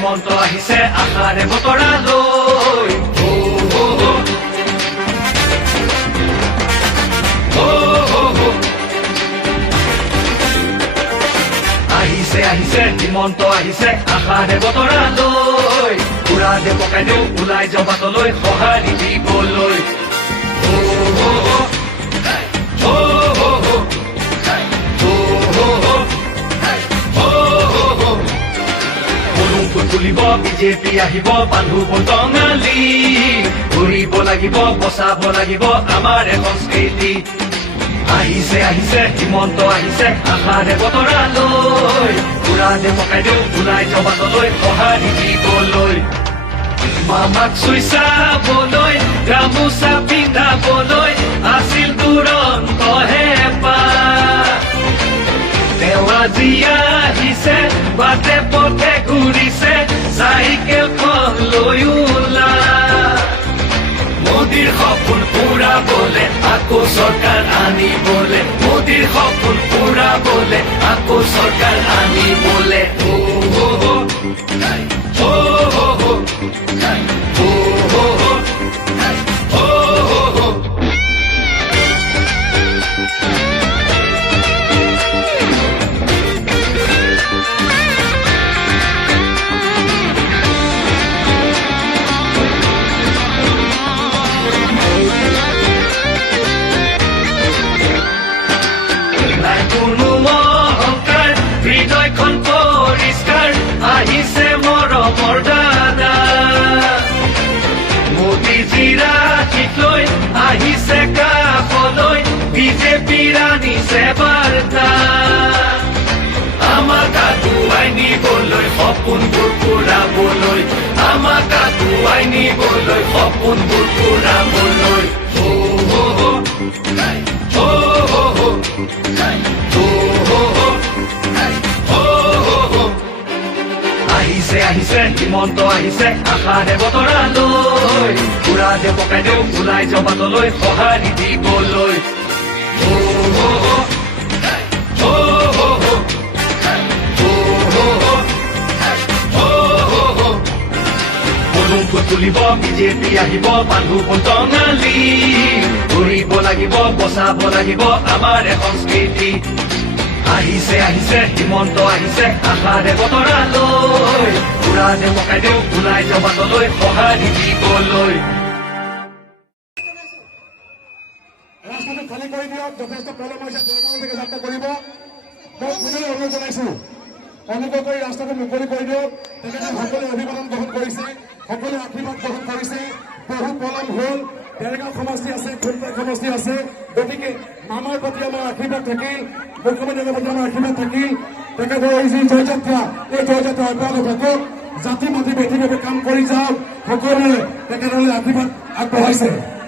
হিমন্ত আহিছে আশাৰে বতৰা লৈ আহিছে হিমন্ত আহিছে আশাৰে বতৰা লৈ পুৰা দে পকাই দিওঁ ওলাই যাওঁ বাটলৈ সঁহাৰি দিবলৈ তুলিব বিজেপি আহিব বান্ধু বটঙালী ঘূৰিব লাগিব বচাব লাগিব আমাৰ সংস্কৃতি আহিছে হিমন্ত আহিছে আশাৰে বতৰা লৈ পুৰা দে পকাই দিওঁ ওলাই যাওঁ বাটলৈ সঁহাৰি দিবলৈ মামাক চুই চাবলৈ গামোচা পিন্ধাবলৈ আছিল দুৰন্ত হেঁপাহ তেওঁ আজি আহিছে বাটে পথে ঘূৰিছে চাইকেলখন লৈ ওলা মোদীৰ সপোন পুৰাবলে আকৌ চৰকাৰ আনিবলে মোদীৰ সপোন পুৰাবলে আকৌ চৰকাৰ আনিবলে হৃদয়খন পৰিষ্কাৰ আহিছে মৰমৰ দাদা মোদীজীৰ আশীষ লৈ আহিছে কাষলৈ বিজেপিৰ আনিছে বাৰ্তা আমাক আগুৱাই নিবলৈ সপোনবোৰ পুৰাবলৈ আমাক আগুৱাই নিবলৈ সপোনবোৰ পুৰাবলৈ আহিছে হিমন্ত আহিছে আশাৰে বতৰা লৈ পুৰা দে পকাই দিওঁ ওলাই যাওঁ বাটলৈ সঁহাৰি দিবলৈ তুলিব বিজেপি আহিব বান্ধু বটঙালী ঘূৰিব লাগিব বচাব লাগিব আমাৰ সংস্কৃতি আহিছে হিমন্ত আহিছে আশাৰে বতৰা লৈ পুৰা দে পকাই দিওঁ ওলাই যাওঁ বাটলৈ সঁহাৰি দিবলৈ ৰাস্তাটো খালী কৰি দিয়ক যথেষ্ট পলম হৈছে দেৰগাঁৱলৈকে যাত্ৰা কৰিব মই পুনৰ অনুৰোধ জনাইছো অনুগ্ৰহ কৰি ৰাস্তাটো মুকলি কৰি দিয়ক তেখেতে সকলোৱে অভিবাদন গ্ৰহণ কৰিছে সকলোৱে আশীৰ্বাদ গ্ৰহণ কৰিছে বহু পলম হ'ল দেৰগাঁও সমষ্টি আছে ফুলবাৰী সমষ্টি আছে গতিকে মামাৰ প্ৰতি আমাৰ আশীৰ্বাদ থাকিল মুখ্যমন্ত্ৰীৰ প্ৰতি আমাৰ আশীৰ্বাদ থাকিল তেখেতৰ এই যি জয়যাত্ৰা এই জয়যাত্ৰা অব্যাহত থাকক জাতি মাতি বেঠিভাৱে কাম কৰি যাওক সকলোৱে তেখেতলৈ আশীৰ্বাদ আগবঢ়াইছে